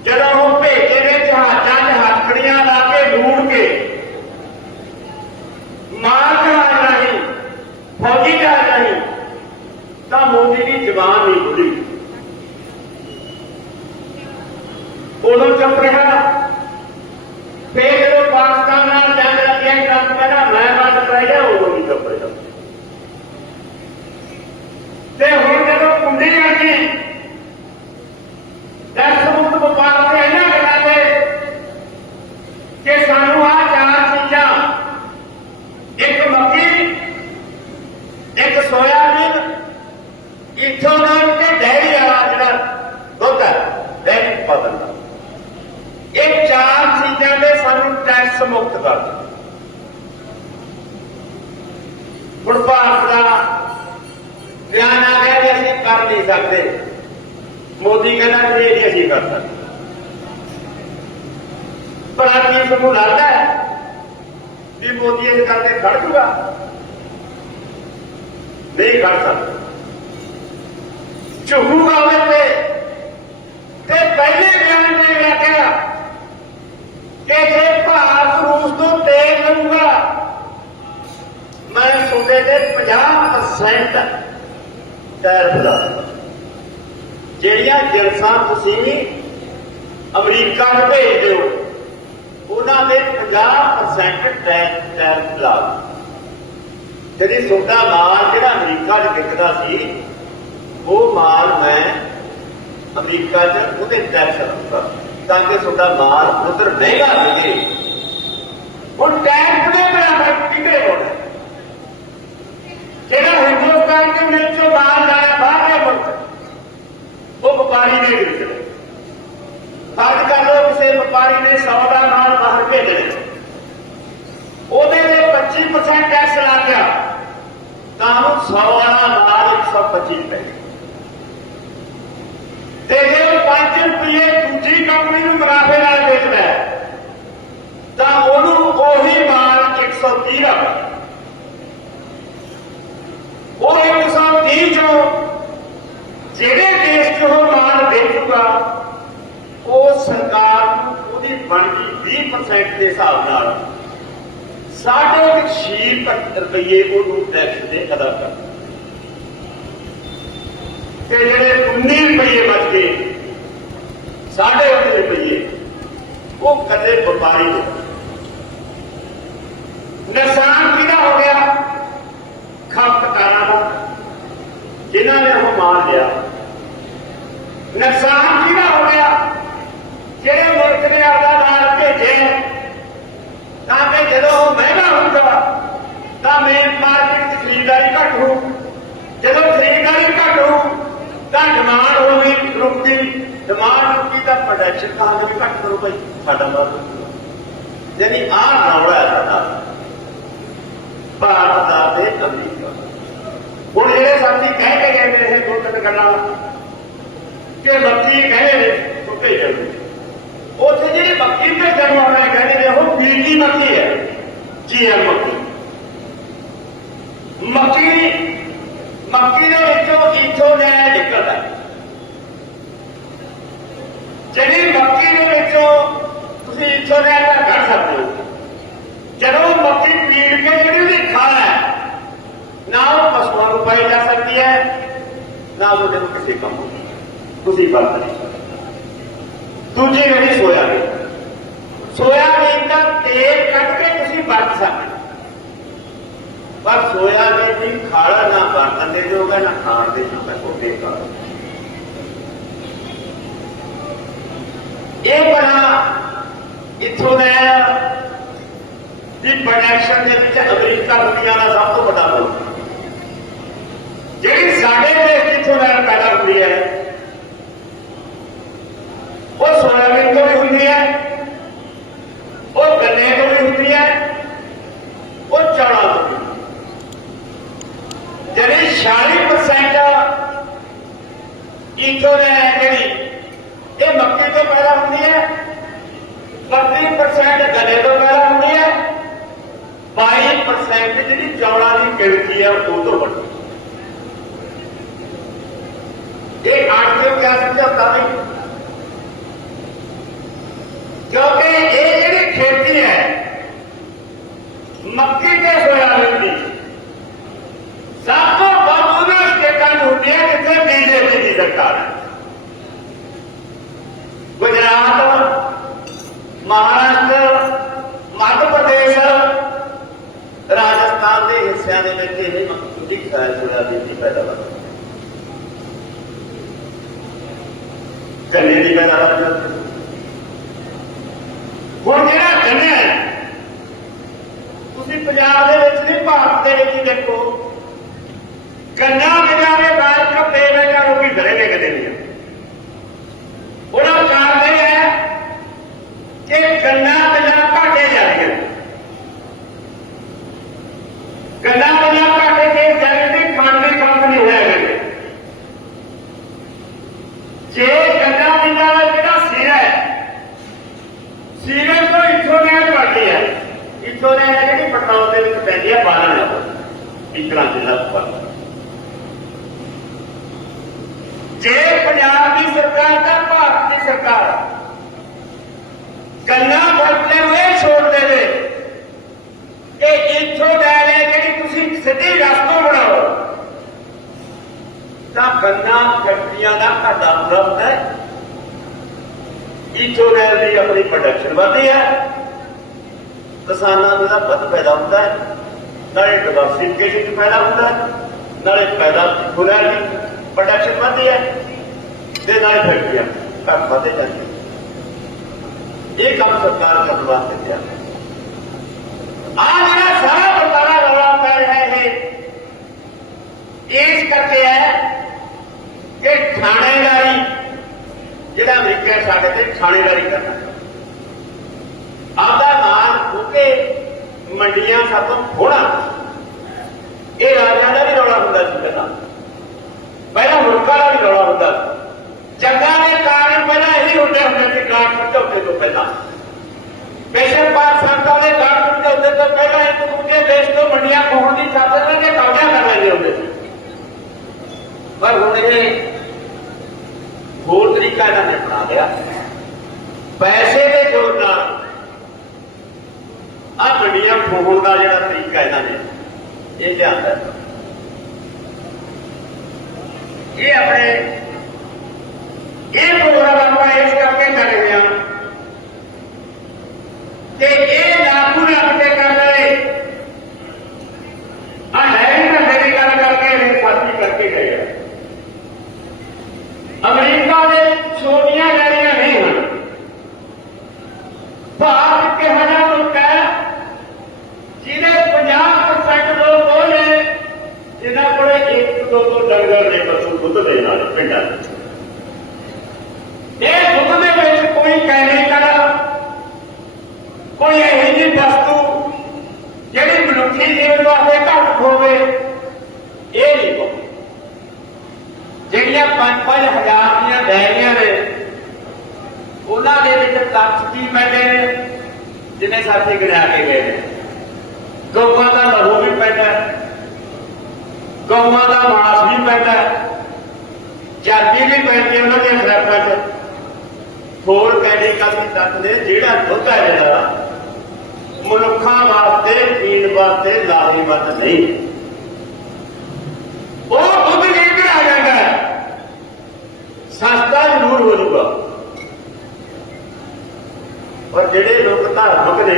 ਜਦੋਂ ਉਹ ਭੇਜੇ ਨੇ ਜਹਾਜ਼ਾਂ 'ਚ ਹੱਥਕੜੀਆਂ ਲਾ ਕੇ ਲੂੜ ਕੇ ਮਾਰ ਜਹਾਜ਼ ਨਹੀਂ ਫੌਜੀ ਜਹਾਜ਼ ਨਹੀਂ ਤਾਂ ਮੋਦੀ ਦੀ ਜ਼ਬਾਨ ਨਹੀਂ ਖੁੱਲੀ ਉਦੋਂ ਚੁੱਪ ਰਿਹਾ ਫੇਰ ਜਦੋਂ ਪਾਕਿਸਤਾਨ ਨਾਲ ਜੰਗ ਲੱਗਿਆ ਟਰੰਪ ਕਹਿੰਦਾ ਮੈਂ ਬੰਦ ਕਰਾਈ ਗਿਆ ਉਦੋਂ ਨਹੀਂ ਚੁੱਪ ਰਿਹਾ ਤੇ ਹੁਣ ਜਦੋਂ ਕੁੰਡੀ ਆ ਗਈ ਦਸ ਮੁਕਤ ਵਪਾਰ ਤੇ ਇਹਨਾਂ ਗੱਲਾਂ ਤੇ ਕਿ ਸਾਨੂੰ ਆ ਚਾਰ ਚੀਜ਼ਾਂ ਇੱਕ ਮੱਕੀ ਇੱਕ ਸੋਇਆਬੀਨ ਇਥੋਨਲ ਤੇ ਡੈਰੀ ਵਾਲਾ ਜਿਹੜਾ ਦੁੱਧ ਹੈ ਡੈਰੀ ਉਤਪਾਦਨ ਦਾ ਇਹ ਚਾਰ ਚੀਜ਼ਾਂ ਦੇ ਸਾਨੂੰ ਟੈਕਸ ਮੁਕਤ ਕਰ ਦਿਓ ਹੁਣ ਭਾਰਤ ਦਾ ਬਿਆਨ ਆ ਗਿਆ ਕਿ ਅਸੀਂ ਕਰ ਨਹੀਂ ਸਕਦੇ। ਮੋਦੀ ਕਹਿੰਦਾ ਕਿ ਇਹ ਨਹੀਂ ਅਸੀਂ ਕਰ ਸਕਦੇ। ਪਰ ਆ ਕੀ ਤੁਹਾਨੂੰ ਲੱਗਦਾ ਹੈ? ਮੋਦੀ ਇਹ ਕਰਕੇ ਖੜ ਜੂਗਾ? ਨਹੀਂ ਖੜ ਸਕਦਾ। ਝੁਕੂਗਾ ਉਹਦੇ ਤੇ। ਤੇ ਪਹਿਲੇ ਬਿਆਨ ਦੇ ਰੱਖਿਆ ਕਿ ਜੇ ਭਾਰਤ ਉਸ ਤੋਂ ਤੇਲ ਲਊਗਾ ਮੈਂ ਤੁਹਾਡੇ ਤੇ 50% ਟੈਰਫ ਲਾ ਜਿਹੜੀਆਂ ਜਿਨਸਾਂ ਤੁਸੀਂ ਅਮਰੀਕਾ ਨੂੰ ਭੇਜ ਦਿਓ ਉਹਨਾਂ ਦੇ 50% ਟੈਕਸ ਟੈਰਫ ਲਾ ਜਿਹੜੀ ਤੁਹਾਡਾ ਮਾਲ ਜਿਹੜਾ ਅਮਰੀਕਾ 'ਚ ਵਿਕਦਾ ਸੀ, ਉਹ ਮਾਲ ਮੈਂ ਅਮਰੀਕਾ 'ਚ ਉਹਦੇ ਟੈਕਸ ਲਾਉਂਦਾ ਤਾਂ ਕਿ ਤੁਹਾਡਾ ਮਾਲ ਉਧਰ ਮਹਿੰਗਾ ਮਿਲੇ। ਹੁਣ ਟੈਕਸ ਦੇ ਬਰਾਬਰ ਕਿਤੇ ਹੋਣਾ ਜਿਹੜਾ ਹਿੰਦੁਸਤਾਨ ਦੇ ਵਿੱਚੋਂ ਮਾਲ ਲਾਇਆ ਬਾਹਰ ਦੇ ਮੁਲਕ, ਉਹ ਵਪਾਰੀ ਦੇ ਵਿੱਚ। ਫ਼ਰਕ ਕਰ ਲਓ ਕਿਸੇ ਵਪਾਰੀ ਨੇ 100 ਦਾ ਮਾਲ ਬਾਹਰ ਭੇਜਿਆ ਉਹਦੇ ਤੇ 25% ਟੈਕਸ ਲਾ ਗਿਆ। ਤਾਂ ਉਹ 100 ਵਾਲਾ ਮਾਲ 125 ਪੈ ਗਿਆ। ਤੇ ਜੇ ਉਹ 5 ਰੁਪਏ ਦੂਜੀ ਕੰਪਨੀ ਨੂੰ ਮੁਨਾਫੇ ਨਾਲ ਵੇਚਦਾ ਹੈ ਤਾਂ ਉਹਨੂੰ ਉਹੀ ਮਾਲ 130 ਦਾ ਉਹ 130 ਚੋਂ ਜਿਹੜੇ ਦੇਸ਼ 'ਚ ਉਹ ਮਾਲ ਵੇਚੂਗਾ ਉਹ ਸਰਕਾਰ ਨੂੰ ਉਹਦੀ ਬਣਦੀ 20% ਦੇ ਹਿਸਾਬ ਨਾਲ ਸਾਢੇ ਕੁ ਛੇ ਤੱਕ ਰੁਪਏ ਉਹਨੂੰ ਟੈਕਸ ਦੇ ਅਦਾ ਕਰ ਤੇ ਜਿਹੜੇ 19 ਰੁਪਏ ਬਚ ਗਏ ਸਾਢੇ ਉੱਤੇ ਰੁਪਏ ਉਹ ਕਦੇ ਵਪਾਰੀ ਦੇ ਨੁਕਸਾਨ ਕਿਹਦਾ ਹੋ ਗਿਆ? ਖਪਤਕਾਰਾਂ ਦਾ। ਜਿਨ੍ਹਾਂ ਨੇ ਉਹ ਮਾਲ ਲਿਆ। ਨੁਕਸਾਨ ਕਿਹਦਾ ਹੋ ਗਿਆ? ਜਿਹੜੇ ਮੁਲਕ ਨੇ ਆਪਦਾ ਨਾਲ ਭੇਜਿਆ ਤਾਂ ਕਿ ਜਦੋਂ ਉਹ ਮਹਿੰਗਾ ਹੁੰਦਾ ਤਾਂ ਮੇਨ ਮਾਰਕੀਟ 'ਚ ਖਰੀਦਦਾਰੀ ਘੱਟ ਹੋਊ। ਜਦੋਂ ਖਰੀਦਦਾਰੀ ਘੱਟ ਹੋਊ, ਤਾਂ ਡਿਮਾਂਡ ਹੋਣੀ ਰੁਕਦੀ ਡਿਮਾਂਡ ਰੁਕੀ ਤਾਂ ਪ੍ਰੋਡਕਸ਼ਨ ਤਾਂ ਵੀ ਘੱਟ ਕਰੋ ਭਾਈ। ਸਾਡਾ ਮਾਲ ਯਾਨੀ ਆਹ ਰੌਲਾ ਹੈ ਸਾਡਾ। ਭਾਰਤ ਦਾ ਤੇ ਅਮਰੀਕਾ ਹੁਣ ਜਿਹੜੇ ਸਾਥੀ ਕਹਿ ਕੇ ਗਏ ਨੇ ਦੋ ਤਿੰਨ ਗੱਲਾਂ ਕਿ ਮੱਕੀ ਕਹਿੰਦੇ ਨੇ, ਸੁੱਕੇ ਜਾਂਦੇ ਉੱਥੇ ਜਿਹੜੀ ਮੱਕੀ ਭੇਜਣ ਵਾਲੇ ਕਹਿੰਦੇ ਨੇ ਉਹ ਬੀਜੀ ਮੱਕੀ ਹੈ, ਜੀਐਮ ਮੱਕੀ ਮੱਕੀ ਮੱਕੀ ਦੇ ਵਿੱਚੋਂ ਈਥੋਨੈਲ ਨਿਕਲਦਾ ਹੈ। ਜਿਹੜੀ ਮੱਕੀ ਦੇ ਵਿੱਚੋਂ ਤੁਸੀਂ ਈਥੋਨੈਲ ਦਾ ਕੱਢ ਸਕਦੇ ਹੋ। ਜਦੋਂ ਮੱਕੀ ਪੀੜ ਕੇ ਜਿਹੜੀ ਉਹਦੀ ਖਾਲ ਹੈ ਨਾ ਉਹ ਪਸ਼ੂਆਂ ਨੂੰ ਪਾਈ ਜਾ ਸਕਦੀ ਹੈ ਨਾ ਉਹਦੇ ਨੂੰ ਕਿਸੇ ਕੰਮ ਆਉਂਦੀ ਹੈ। ਤੁਸੀਂ ਵਰਤ ਨਹੀਂ ਸਕਦੇ ਦੂਜੀ ਜਿਹੜੀ ਸੋਇਆਬੀਨ ਸੋਇਆਬੀਨ ਦਾ ਤੇਲ ਕੱਢ ਕੇ ਤੁਸੀਂ ਵਰਤ ਸਕਦੇ ਹੋ। ਪਰ ਸੋਇਆਬੀਨ ਦੀ ਖਾਲਾ ਨਾ ਵਰਤਣ ਦੇ ਜੋਗਾ ਨਾ ਖਾਣ ਦੇ ਜੋਗਾ ਉਹ ਬੇਕਾਰ ਹੈ। ਇਹ ਬਣਾ ਇੱਥੋਂ ਦਾ ਦੀ ਪ੍ਰੋਡਕਸ਼ਨ ਦੇ ਵਿੱਚ ਅਮਰੀਕਾ ਦੁਨੀਆ ਦਾ ਸਭ ਤੋਂ ਵੱਡਾ ਮੁਲਕ। ਜਿਹੜੀ ਸਾਡੇ ਦੇਸ਼ ਜਿੱਥੋਂ ਦਾ ਪੈਦਾ ਹੁੰਦੀ ਹੈ, ਉਹ ਸੋਇਆਬੀਨ ਤੋਂ ਵੀ ਹੁੰਦੀ ਹੈ, ਉਹ ਗੰਨੇ ਤੋਂ ਵੀ ਹੁੰਦੀ ਹੈ, ਉਹ ਚੌਲਾਂ ਤੋਂ ਜਿਹੜੀ 46% ਇਥੋਂ ਦੇ ਜਿਹੜੀ, ਇਹ ਮੱਕੀ ਤੋਂ ਪੈਦਾ ਹੁੰਦੀ ਹੈ 32% ਗੰਨੇ ਤੋਂ ਪੈਦਾ 22% ਜਿਹੜੀ ਚੌਲਾਂ ਦੀ ਕਿਰਤੀ ਹੈ ਉਹ ਤੋਂ ਵੱਡੀ। ਇਹ ਆਟੇ ਨੂੰ ਕਿਆ ਦਾ ਨਹੀਂ ਕਿਉਂਕਿ ਇਹ ਜਿਹੜੀ ਖੇਤੀ ਹੈ ਮੱਕੀ ਤੇ ਸੋਇਆਬੀਨ ਦੀ ਸਭ ਤੋਂ ਵੱਧ ਉਹਨਾਂ ਸਟੇਟਾਂ ਨੂੰ ਹੁੰਦੀ ਹੈ ਜਿੱਥੇ ਬੀਜੇਪੀ ਦੀ ਸਰਕਾਰ ਹੈ ਗੁਜਰਾਤ ਮਹਾਰਾਸ਼ਟਰ ਮੱਧ ਪ੍ਰਦੇਸ਼ ਰਾਜਸਥਾਨ ਦੇ ਹਿੱਸਿਆਂ ਦੇ ਵਿੱਚ ਇਹ ਮੱਕੀ ਦੀ ਸੋਇਆਬੀਨ ਦੀ ਪੈਦਾਵਾਰ ਹੈ ਗੰਨੇ ਦੀ ਪੈਦਾਵਾਰ ਹੈ ਹੁਣ ਜਿਹੜਾ ਗੰਨਾ ਹੈ ਤੁਸੀਂ ਪੰਜਾਬ ਦੇ ਵਿੱਚ ਨਹੀਂ ਭਾਰਤ ਦੇ ਵਿੱਚ ਹੀ ਦੇਖੋ ਗੰਨਾ ਬਿਨਾਂ ਦੇ ਬਾਅਦ ਜੋ ਪੇਮੈਂਟਾਂ ਨੂੰ ਵੀ ਘਰੇ ਲੈ ਕੇ ਦੇਣੀ ਹੈ ਉਹਦਾ ਕਾਰਨ ਇਹ ਹੈ ਕਿ ਗੰਨਾ ਬਿਨਾਂ ਘਾਟੇ ਜਾ ਰਹੇ ਹਨ ਗੰਨਾ ਬਿਨਾਂ ਘਾਟੇ ਦੇ ਜਨਮ ਦੀ ਖਾਣ ਦੇ ਕੰਮ ਨਹੀਂ ਹੋਇਆ ਕਰਦੇ ਜੇ ਗੰਨਾ ਬਿਨਾਂ ਜਿਹੜਾ ਸਿਰ ਹੈ ਸੀਰੇ ਤੋਂ ਇੱਥੋਂ ਨੇ ਵੱਡੀ ਹੈ ਇੱਥੋਂ ਨੇ ਜਿਹੜੀ ਪੈਟਰੋਲ ਦੇ ਵਿੱਚ ਪੈਂਦੀ ਹੈ ਬਾਲਣ ਹੈ ਇਕਰਾਂ ਜ਼ਿਲ੍ਹਾ ਉੱਪਰ ਜੇ ਪੰਜਾਬ ਦੀ ਸਰਕਾਰ ਤਾਂ ਭਾਰਤ ਦੀ ਸਰਕਾਰ ਗੰਨਾ ਵਰਤਲੇ ਹੋਏ ਛੋੜ ਦੇਵੇ ਕਿ ਇੱਥੋਂ ਲੈ ਲੈ ਜਿਹੜੀ ਤੁਸੀਂ ਆਪਣੀ ਪ੍ਰੋਡਕਸ਼ਨ ਵਧਦੀ ਹੈ ਕਿਸਾਨਾਂ ਨੂੰ ਦਾ ਵੱਧ ਫਾਇਦਾ ਹੁੰਦਾ ਹੈ ਨਾਲੇ ਡਿਵਰਸਿਫਿਕੇਸ਼ਨ ਚ ਫਾਇਦਾ ਹੁੰਦਾ ਹੈ ਨਾਲੇ ਫਾਇਦਾ ਹੁੰਦਾ ਹੈ ਪ੍ਰੋਡਕਸ਼ਨ ਵਧਦੀ ਤੇ ਨਾਲੇ ਫੈਕਟਰੀਆਂ ਘੱਟ ਵਧੇ ਜਾਂਦੀਆਂ ਇਹ ਕੰਮ ਸਰਕਾਰ ਕਰਨ ਵਾਸਤੇ ਤਿਆਰ ਹੈ। ਆ ਜਿਹੜਾ ਸਾਰਾ ਬਤਾਰਾ ਰੌਲਾ ਪੈ ਰਿਹਾ ਹੈ ਇਸ ਕਰਕੇ ਹੈ ਕਿ ਥਾਣੇਦਾਰੀ, ਜਿਹੜਾ ਅਮਰੀਕਾ ਸਾਡੇ ਤੇ ਥਾਣੇਦਾਰੀ ਕਰਨਾ। ਆਪਦਾ ਮਾਲ ਖੋਕੇ ਮੰਡੀਆਂ ਸਾਤੋਂ ਹੋਣਾ ਇਹ ਰਾਜਾਂ ਦਾ ਵੀ ਰੌਲਾ ਹੁੰਦਾ ਸੀ ਪਹਿਲਾਂ। ਪਹਿਲਾਂ ਮੁਲਕਾਂ ਦਾ ਵੀ ਰੌਲਾ ਹੁੰਦਾ ਜੰਗਾਂ ਦੇ ਕਾਰਨ ਪਹਿਲਾਂ ਇਹੀ ਹੁੰਦੇ ਹੁੰਦੇ ਸੀ ਕਾਟ ਸਮਝੌਤੇ ਤੋਂ ਪਹਿਲਾਂ। ਬੇਸ਼ੱਕ ਪਾਕ ਦੇ ਕਾਟ ਸਮਝੌਤੇ ਤੋਂ ਪਹਿਲਾਂ ਇੱਕ ਦੂਜੇ ਦੇਸ਼ ਤੋਂ ਮੰਡੀਆਂ ਖੋਣ ਦੀ ਚਾਦਰ ਨਾਲ ਕਬਜ਼ਾ ਕਰ ਲੈਂਦੇ ਹੁੰਦੇ ਸੀ। ਪਰ ਹੁਣ ਇਹ ਹੋਰ ਤਰੀਕਾ ਇਹਨਾਂ ਨੇ ਬਣਾ ਲਿਆ। ਪੈਸੇ ਦੇ ਜ਼ੋਰ ਨਾਲ ਆ ਮੰਡੀਆਂ ਖੋਣ ਦਾ ਜਿਹੜਾ ਤਰੀਕਾ ਇਹਨਾਂ ਨੇ, ਇਹ ਲਿਆਂਦਾ। ਇਹ ਆਪਣੇ ਇਹ ਪ੍ਰੋਗਰਾਮ ਆਪਾਂ ਇਸ ਕਰਕੇ ਕਰ ਰਹੇ ਹਾਂ। ਕਿ ਇਹ ਲਾਗੂ ਨਾ ਕਿਤੇ ਕਰ ਲਏ ਆ ਹੈ ਨਾ ਮੇਰੀ ਗੱਲ ਕਰਕੇ ਇਹ ਸਾਥੀ ਕਰਕੇ ਗਏ ਆ। ਅਮਰੀਕਾ ਦੇ ਛੋਟੀਆਂ ਗਾੜੀਆਂ ਨਹੀਂ ਹਨ ਭਾਰਤ ਕਿਹੋ ਜਿਹਾ ਮੁਲਕ ਹੈ ਜਿਹਦੇ 50% ਲੋਕ ਉਹ ਨੇ ਜਿਨ੍ਹਾਂ ਕੋਲੇ ਇੱਕ ਦੋ ਦੋ ਡੰਗਰ ਨੇ ਪਸ਼ੂ ਦੁੱਧ ਦੇ ਨਾਲ, ਪਿੰਡਾਂ 'ਚ। ਇਹ ਕੋਈ ਕੈਮੀਕਲ ਕੋਈ ਇਹੋ ਜਿਹੀ ਵਸਤੂ ਜਿਹੜੀ ਮਨੁੱਖੀ ਜੀਵਨ ਵਾਸਤੇ ਘੱਟ ਹੋਵੇ, ਇਹ ਨਹੀਂ ਕੋਈ ਜਿਹੜੀਆਂ ਪੰਜ ਪੰਜ ਹਜ਼ਾਰ ਦੀਆਂ ਡੈਰੀਆਂ ਨੇ, ਉਹਨਾਂ ਦੇ ਵਿੱਚ ਤੱਥ ਕੀ ਪੈਂਦੇ ਨੇ ਜਿਵੇਂ ਸਾਥੀ ਗਿਣਾ ਕੇ ਗਏ ਨੇ ਗਊਆਂ ਦਾ ਲਹੂ ਵੀ ਪੈਂਦਾ, ਗਊਆਂ ਦਾ ਮਾਸ ਵੀ ਪੈਂਦਾ ਚਰਬੀ ਵੀ ਪੈਂਦੀ ਹੈ ਉਹਨਾਂ ਦੇ ਖਰਾਕਾਂ 'ਚ। ਹੋਰ ਕੈਮੀਕਲ ਵੀ ਤੱਤ ਜਿਹੜਾ ਦੁੱਧ ਹੈ ਜਿਹੜਾ ਮਨੁੱਖਾਂ ਵਾਸਤੇ ਪੀਣ ਵਾਸਤੇ ਲਾਹੇਵੰਦ ਨਹੀਂ। ਉਹ ਦੁੱਧ ਲੀਟਰ ਆ ਜਾਂਦਾ ਸਸਤਾ ਜ਼ਰੂਰ ਹੋ ਜਾਊਗਾ। ਔਰ ਜਿਹੜੇ ਲੋਕ ਧਾਰਮਿਕ ਨੇ,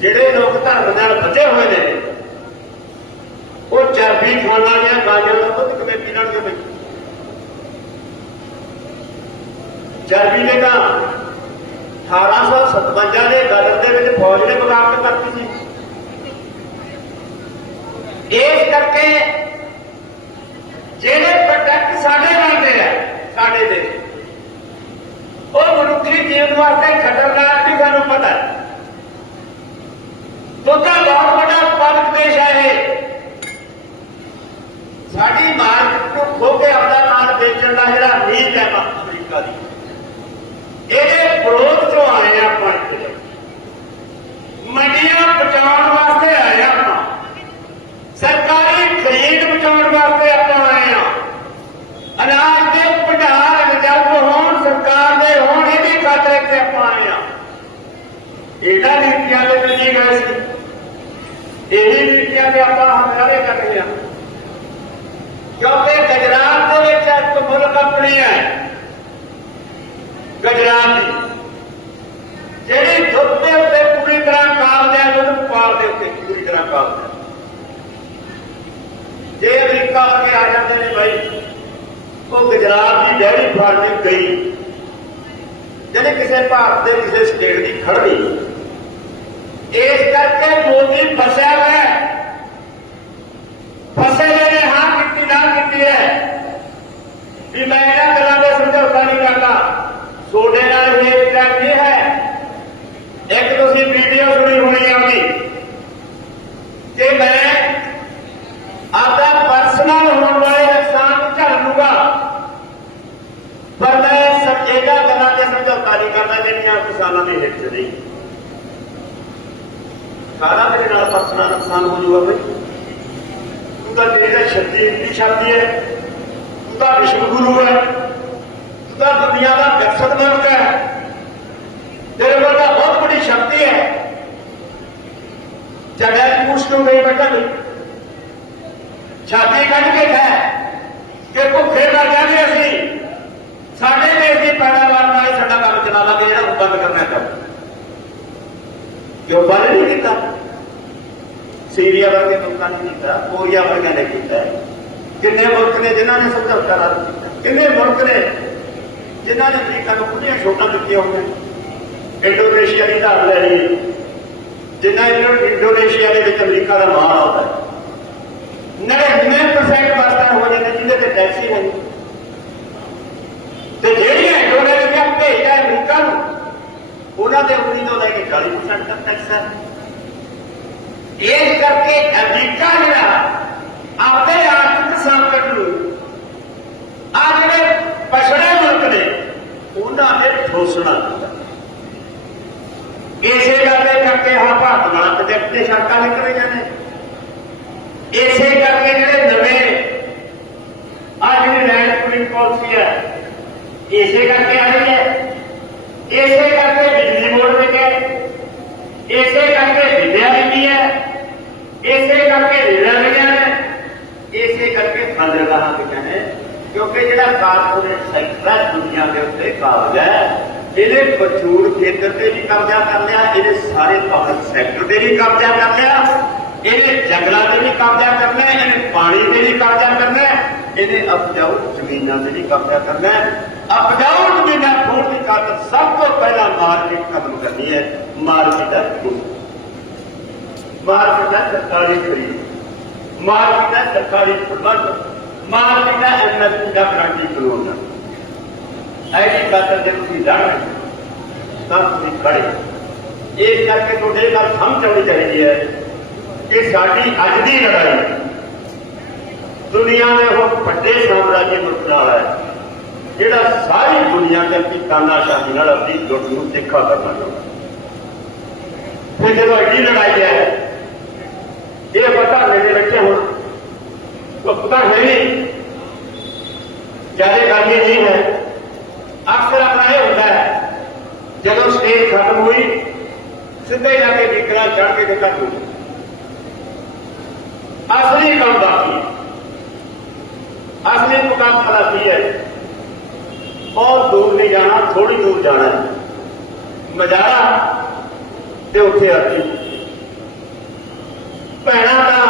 ਜਿਹੜੇ ਲੋਕ ਧਰਮ ਨਾਲ ਬਚੇ ਹੋਏ ਨੇ ਉਹ ਚਰਬੀ ਖਾਣ ਵਾਲੀਆਂ ਗਾਜਰਾਂ ਦਾ ਦੁੱਧ ਕਿਵੇਂ ਪੀਣਗੇ ਬਈ ਚਰਬੀ ਨੇ ਤਾਂ 1857 ਦੇ ਗਦਰ ਦੇ ਵਿੱਚ ਫੌਜ ਨੇ ਬਗਾਵਤ ਕਰਤੀ ਸੀ ਇਸ ਕਰਕੇ ਜਿਹੜੇ ਪ੍ਰੋਡਕਟ ਸਾਡੇ ਬਣਦੇ ਆ ਸਾਡੇ ਦੇ ਉਹ ਮਨੁੱਖੀ ਜੀਵਨ ਵਾਸਤੇ ਖਤਰਨਾਕ ਵੀ ਸਾਨੂੰ ਪਤਾ ਹੈ ਦੁੱਧ ਦਾ ਬਹੁਤ ਵੱਡਾ ਉਤਪਾਦਕ ਦੇਸ਼ ਹੈ ਇਹ ਸਾਡੀ ਮਾਰਕੀਟ ਨੂੰ ਖੋ ਕੇ ਆਪਣਾ ਮਾਲ ਵੇਚਣ ਦਾ ਜਿਹੜਾ ਨੀਤ ਹੈ ਅਮਰੀਕਾ ਦੀ, ਇਹਦੇ ਵਿਰੋਧ ਚੋਂ ਆਏ ਆ ਆਪਾਂ ਇੱਥੇ। ਮੰਡੀਆਂ ਬਚਾਉਣ ਵਾਸਤੇ ਆਏ ਆ ਆਪਾਂ। ਸਰਕਾਰੀ ਖਰੀਦ ਬਚਾਉਣ ਵਾਸਤੇ ਆਪਾਂ ਆਏ ਆ। ਅਨਾਜ ਦੇ ਭੰਡਾਰ ਰਿਜ਼ਰਵ ਹੋਣ, ਸਰਕਾਰ ਦੇ ਹੋਣ ਇਹਦੀ ਖਾਤਰ ਇੱਥੇ ਆਪਾਂ ਆਏ ਆ। ਇਹਦਾ ਨੀਤੀਆਂ ਦੇ ਨਹੀਂ ਗਏ ਸੀ। ਇਹੀ ਨੀਤੀਆਂ ਤੇ ਆਪਾਂ ਹਮਲਾਰੇ ਕਰ ਰਹੇ ਆ ਕਿਉਂਕਿ ਗੁਜਰਾਤ ਦੇ ਵਿੱਚ ਇੱਕ ਮੁਲਕ ਆਪਣੀ ਹੈ ਗੁਜਰਾਤ ਦੀ ਜਿਹੜੀ ਦੁੱਧ ਦੇ ਉੱਤੇ ਪੂਰੀ ਤਰ੍ਹਾਂ ਕਾਬਲ ਹੈ ਦੁੱਧ ਪਾਲ ਦੇ ਉੱਤੇ ਪੂਰੀ ਤਰ੍ਹਾਂ ਕਾਬਲ ਹੈ ਜੇ ਅਮਰੀਕਾ ਵਰਗੇ ਆ ਜਾਂਦੇ ਨੇ ਭਾਈ ਉਹ ਗੁਜਰਾਤ ਦੀ ਡੈਰੀ ਫਾਰਮਿੰਗ ਗਈ ਜਿਹਨੇ ਕਿਸੇ ਭਾਰਤ ਦੇ ਕਿਸੇ ਸਟੇਟ ਦੀ ਖੜਨੀ ਇਸ ਕਰਕੇ ਮੋਦੀ ਫਸਿਆ ਹੋਇਆ ਹੈ ਫਸੇ ਹੋਏ ਨੇ ਹਾਂ ਕੀਤੀ ਨਾ ਹੈ। ਵੀ ਮੈਂ ਇਹਨਾਂ ਗੱਲਾਂ ਦੇ ਸਮਝੌਤਾ ਨਹੀਂ ਕਰਦਾ। ਤੁਹਾਡੇ ਨਾਲ ਇਹ ਗੱਲ ਨਹੀਂ ਹੈ। ਇੱਕ ਤੁਸੀਂ ਵੀਡੀਓ ਸੁਣੀ ਹੋਣੀ ਆਉਂਦੀ ਕਿ ਮੈਂ ਆਪਦਾ ਪਰਸਨਲ ਹੋਣ ਵਾਲੇ ਨੁਕਸਾਨ ਨੂੰ ਝੱਲ ਲੂਗਾ। ਪਰ ਮੈਂ ਸਭ ਗੱਲਾਂ ਤੇ ਸਮਝੌਤਾ ਨਹੀਂ ਕਰਦਾ ਜਿਹੜੀਆਂ ਕਿਸਾਨਾਂ ਦੇ ਹਿੱਤ ਨਹੀਂ। ਸਾਰਾ ਮੇਰੇ ਨਾਲ ਪਰਸਨਲ ਨੁਕਸਾਨ ਹੋ ਜੂਗਾ ਬਈ ਤੇਰੇ ਦਾ ਸ਼ਕਤੀ ਦੀ ਸ਼ਕਤੀ ਹੈ ਤੂੰ ਤਾਂ ਵਿਸ਼ਵ ਗੁਰੂ ਹੈ ਤੂੰ ਤਾਂ ਦੁਨੀਆ ਦਾ ਵਿਕਸਤ ਮਨੁੱਖ ਹੈ ਤੇਰੇ ਕੋਲ ਤਾਂ ਬਹੁਤ ਬੜੀ ਸ਼ਕਤੀ ਹੈ ਜੜਾ ਪੁੱਛ ਨੂੰ ਗਈ ਬੈਠਾ ਨਹੀਂ ਛਾਤੀ ਕੱਢ ਕੇ ਹੈ ਕਿ ਭੁੱਖੇ ਮਰ ਜਾਂਦੇ ਅਸੀਂ ਸਾਡੇ ਦੇਸ਼ ਦੀ ਪੈਦਾਵਾਰ ਦਾ ਲਾਵਾਂਗੇ ਜਿਹੜਾ ਬੰਦ ਕਰਨਾ ਕਰ ਕਿਉਂ ਬੰਦ ਨਹੀਂ ਕੀਤਾ ਸੀਰੀਆ ਵਰਗੇ ਮੁਲਕਾਂ ਨੇ ਕੀਤਾ ਕੋਰੀਆ ਵਰਗਿਆਂ ਨੇ ਕੀਤਾ ਕਿੰਨੇ ਮੁਲਕ ਨੇ ਜਿਨ੍ਹਾਂ ਨੇ ਸਮਝੌਤਾ ਰੱਦ ਕੀਤਾ ਕਿੰਨੇ ਮੁਲਕ ਨੇ ਜਿਨ੍ਹਾਂ ਨੇ ਅਮਰੀਕਾ ਨੂੰ ਖੁੱਲੀਆਂ ਛੋਟਾਂ ਦਿੱਤੀਆਂ ਹੋਈਆਂ ਇੰਡੋਨੇਸ਼ੀਆ ਦੀ ਧਾਰ ਲੈ ਲਈ ਜਿੰਨਾ ਇੰਡੋ- ਇੰਡੋਨੇਸ਼ੀਆ ਦੇ ਵਿੱਚ ਅਮਰੀਕਾ ਦਾ ਮਾਲ ਆਉਂਦਾ ਹੈ 99% ਵਸਤਾਂ ਹੋ ਜਾਂਦੇ ਜਿਹਦੇ ਤੇ ਟੈਕਸ ਹੀ ਨਹੀਂ ਤੇ ਜਿਹੜੀਆਂ ਇੰਡੋਨੇਸ਼ੀਆ ਭੇਜਦਾ ਅਮਰੀਕਾ ਨੂੰ ਉਹਨਾਂ ਦੇ 19 ਤੋਂ ਲੈ ਕੇ 40% ਤੱਕ ਟੈਕਸ ਹੈ ਇਸ ਕਰਕੇ ਅਮਰੀਕਾ ਜਿਹੜਾ ਆਪਣੇ ਆਰਥਿਕ ਸੰਕਟ ਨੂੰ ਆ ਜਿਹੜੇ ਪਛੜੇ ਮੁਲਕ ਨੇ, ਉਹਨਾਂ ਨੇ ਠੋਸਣਾ। ਇਸੇ ਗੱਲ ਦੇ ਕਰਕੇ ਹਾਂ ਭਾਰਤ ਨਾਲ ਪ੍ਰੋਜੈਕਟ ਦੇ ਸ਼ਰਤਾਂ ਨਿਕਲ ਰਹੀਆਂ ਇਸੇ ਕਰਕੇ ਜਿਹੜੇ ਨਵੇਂ ਆ ਜਿਹੜੀ ਲੈਂਡ ਪੂਲਿੰਗ ਪਾਲਿਸੀ ਹੈ, ਇਸੇ ਕਰਕੇ ਆ ਰਹੀ ਹੈ। ਇਸੇ ਕਰਕੇ ਬਿਜਲੀ ਬੋਰਡ ਦੇ ਕੇ ਇਸੇ ਕਰਕੇ ਵਿਦਿਆ ਦਿੱਤੀ ਹੈ। ਇਸੇ ਕਰਕੇ ਰੇਲਾਂ ਲਈਆਂ ਨੇ ਬੰਦਰਗਾਹਾਂ ਲਈਆਂ ਨੇ ਕਿਉਂਕਿ ਜਿਹੜਾ ਕਾਰਪੋਰੇਟ ਸੈਕਟਰ ਹੈ ਦੁਨੀਆ ਦੇ ਉੱਤੇ ਕਾਬਜ ਹੈ ਇਹਨੇ ਪ੍ਰਚੂਰ ਖੇਤਰ ਤੇ ਵੀ ਕਬਜ਼ਾ ਕਰ ਲਿਆ ਇਹਨੇ ਸਾਰੇ ਪਬਲਿਕ ਸੈਕਟਰ ਤੇ ਵੀ ਕਬਜ਼ਾ ਕਰ ਲਿਆ ਇਹਨੇ ਜੰਗਲਾਂ ਤੇ ਵੀ ਕਬਜ਼ਾ ਕਰਨਾ ਹੈ ਇਹਨੇ ਪਾਣੀ ਤੇ ਵੀ ਕਬਜ਼ਾ ਕਰਨਾ ਹੈ ਇਹਨੇ ਅਪਜਾਊ ਜ਼ਮੀਨਾਂ ਤੇ ਵੀ ਕਬਜ਼ਾ ਕਰਨਾ ਹੈ ਅਪਜਾਊ ਜ਼ਮੀਨਾਂ ਖੋਣ ਦੀ ਖਾਤਰ ਸਭ ਤੋਂ ਪਹਿਲਾਂ ਮਾਰਕੀਟ ਖਤਮ ਕਰਨੀ ਹੈ ਮਾਰਕੀਟ ਹੈ ਮਾਰਕੀਟ ਹੈ ਸਰਕਾਰੀ ਖਰੀਦ ਮਾਰਕੀਟ ਹੈ ਸਰਕਾਰੀ ਪ੍ਰਬੰਧ ਮਾਰਕੀਟ ਹੈ ਐਮਐਸਪੀ ਦਾ ਗਾਰੰਟੀ ਕਾਨੂੰਨ ਐਡੀ ਖਾਤਰ ਜੇ ਤੁਸੀਂ ਲੜ ਰਹੇ ਹੋ, ਤਾਂ ਤੁਸੀਂ ਖੜੇ ਇਸ ਕਰਕੇ ਤੁਹਾਡੇ ਇਹ ਗੱਲ ਸਮਝ ਆਉਣੀ ਚਾਹੀਦੀ ਹੈ ਕਿ ਸਾਡੀ ਅੱਜ ਦੀ ਲੜਾਈ ਦੁਨੀਆ ਦੇ ਉਹ ਵੱਡੇ ਸਾਮਰਾਜੀ ਮੁਲਕ ਨਾਲ ਹੈ ਜਿਹੜਾ ਸਾਰੀ ਦੁਨੀਆ ਦੇ ਆਪਣੀ ਤਾਨਾਸ਼ਾਹੀ ਨਾਲ ਆਪਣੀ ਲੁੱਟ ਨੂੰ ਦੇਖਾ ਕਰਨਾ ਚਾਹੁੰਦਾ ਫਿਰ ਜਦੋਂ ਐਡੀ ਲੜਾਈ ਹੈ ਇਹ ਪਤਾ ਮੇਰੇ ਬੱਚੇ ਹੁਣ ਉਹ ਪਤਾ ਹੈ ਨਹੀਂ ਜ਼ਿਆਦਾ ਗੱਲ ਜਦੋਂ ਸਟੇਜ ਖਤਮ ਹੋਈ, ਸਿੱਧੇ ਜਾ ਕੇ ਵਿਕਰਾ ਚੜ ਕੇ ਤੇ ਕੱਟ ਹੋ ਅਸਲੀ ਕੰਮ ਬਾਕੀ ਅਸਲੀ ਮੁਕਾਬਲਾ ਕੀ ਹੈ? ਬਹੁਤ ਦੂਰ ਨਹੀਂ ਜਾਣਾ ਥੋੜੀ ਦੂਰ ਜਾਣਾ ਹੈ। ਮਜਾਰਾ ਤੇ ਉੱਥੇ ਆਤੀ ਭੈਣਾਂ ਦਾ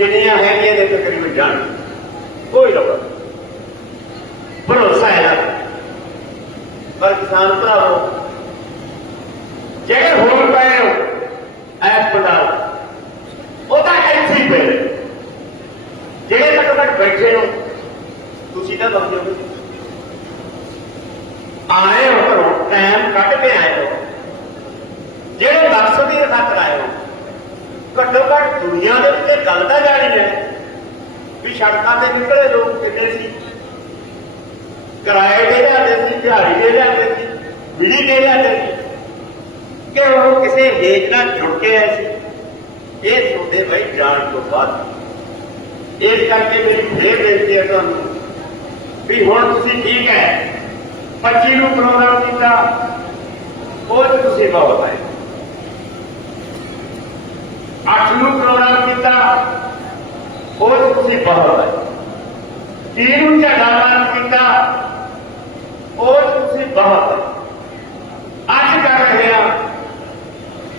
ਜਿਹੜੀਆਂ ਹੈਗੀਆਂ ਨੇ ਤਕਰੀਬਨ ਜਾਣ। ਕੋਈ ਲੋੜ ਭਰੋਸਾ ਹੈ ਨਾ? ਪਰ ਕਿਸਾਨ ਭਰਾਵੋ, ਜਿਹੜੇ ਹੋਰ ਪਏ ਹੋ ਐਸ ਪੰਡਾਲ ਉਹ ਤਾਂ ਇੱਥੇ ਹੀ ਪਏ ਨੇ। ਜਿਹੜੇ ਤੱਕ ਤੱਕ ਬੈਠੇ ਹੋ ਤੁਸੀਂ ਤਾਂ ਲੱਗ ਜਾਓਗੇ ਆਏ ਹੋ ਘਰੋਂ ਟਾਈਮ ਕੱਢ ਕੇ ਆਏ ਹੋ ਜਿਹੜੇ ਮਕਸਦ ਦੀ ਖਾਤਰ ਆਏ ਹੋ ਘੱਟੋ ਘੱਟ ਦੁਨੀਆ ਦੇ ਵਿੱਚ ਇਹ ਗੱਲ ਤਾਂ ਜਾਣੀ ਹੈ ਵੀ ਸੜਕਾਂ ਤੇ ਨਿਕਲੇ ਲੋਕ ਕਿੱਡੇ ਸੀ ਕਿਰਾਏ ਦੇ ਲਿਆਂਦੇ ਸੀ ਦਿਹਾੜੀ ਦੇ ਲਿਆਂਦੇ ਸੀ ਬਿਜਲੀ ਦੇ ਲਿਆਂਦੇ ਸੀ ਕਿ ਉਹ ਕਿਸੇ ਵੇਚ ਨਾਲ ਜੁੜ ਕੇ ਆਏ ਸੀ ਇਹ ਤੁਹਾਡੇ ਬਈ ਜਾਣ ਤੋਂ ਬਾਅਦ ਇਸ ਕਰਕੇ ਮੇਰੀ ਫੇਰ ਬੇਨਤੀ ਹੈ ਤੁਹਾਨੂੰ ਵੀ ਹੁਣ ਤੁਸੀਂ ਠੀਕ ਹੈ 25 ਨੂੰ ਪ੍ਰੋਗਰਾਮ ਕੀਤਾ ਉਹ 'ਚ ਤੁਸੀਂ ਬਹੁਤ ਆਏ 8 ਨੂੰ ਪ੍ਰੋਗਰਾਮ ਕੀਤਾ ਉਹ 'ਚ ਤੁਸੀਂ ਬਹੁਤ ਆਏ ਤੀਨ ਨੂੰ ਝੰਡਾ ਮਾਰ ਕੀਤਾ ਉਹ 'ਚ ਤੁਸੀਂ ਬਹੁਤ ਆਏ ਅੱਜ ਕਰ ਰਹੇ ਆ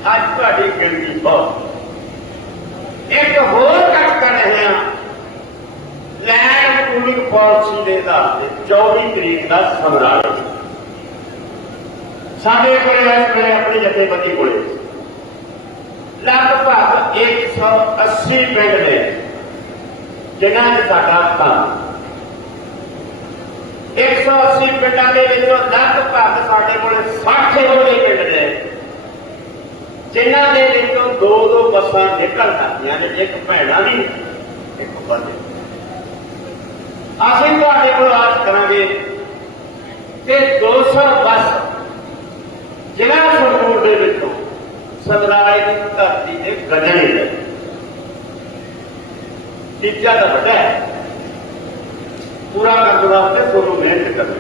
ਅੱਜ ਤੁਹਾਡੀ ਗਿਣਤੀ ਬਹੁਤ ਇੱਕ ਹੋਰ ਕੱਟ ਕਰ ਰਹੇ ਹਾਂ ਲੈਂਡ ਪੂਲਿੰਗ ਪਾਲਿਸੀ ਦੇ ਆਧਾਰ ਤੇ 24 ਤਰੀਕ ਦਾ ਸਮਰਾਲਾ ਸਾਡੇ ਕੋਲੇ ਇਸ ਵੇਲੇ ਆਪਣੀ ਜਥੇਬੰਦੀ ਕੋਲੇ ਲਗਭਗ 180 ਪਿੰਡ ਨੇ ਜਿਨ੍ਹਾਂ 'ਚ ਸਾਡਾ ਕੰਮ 180 ਪਿੰਡਾਂ ਦੇ ਵਿੱਚੋਂ ਲਗਭਗ ਸਾਡੇ ਕੋਲ 60 ਹੋਏ ਪਿੰਡ ਨੇ। ਜਿਨ੍ਹਾਂ ਦੇ ਵਿੱਚੋਂ ਦੋ ਦੋ ਬੱਸਾਂ ਨਿਕਲ ਸਕਦੀਆਂ ਨੇ, ਇੱਕ ਭੈਣਾਂ ਦੀ ਇੱਕ ਬੰਦੇ ਅਸੀਂ ਤੁਹਾਡੇ ਕੋਲ ਆਸ ਕਰਾਂਗੇ ਕਿ 200 ਬੱਸ ਜ਼ਿਲ੍ਹਾ ਸੰਗਰੂਰ ਦੇ ਵਿੱਚੋਂ ਸਮਰਾਲੇ ਦੀ ਧਰਤੀ ਤੇ ਗੱਜਣੇ ਨੇ। ਟੀਚਾ ਤਾਂ ਵੱਡਾ ਪੂਰਾ ਕਰਨ ਵਾਸਤੇ ਤੁਹਾਨੂੰ ਮਿਹਨਤ ਕਰਨੀ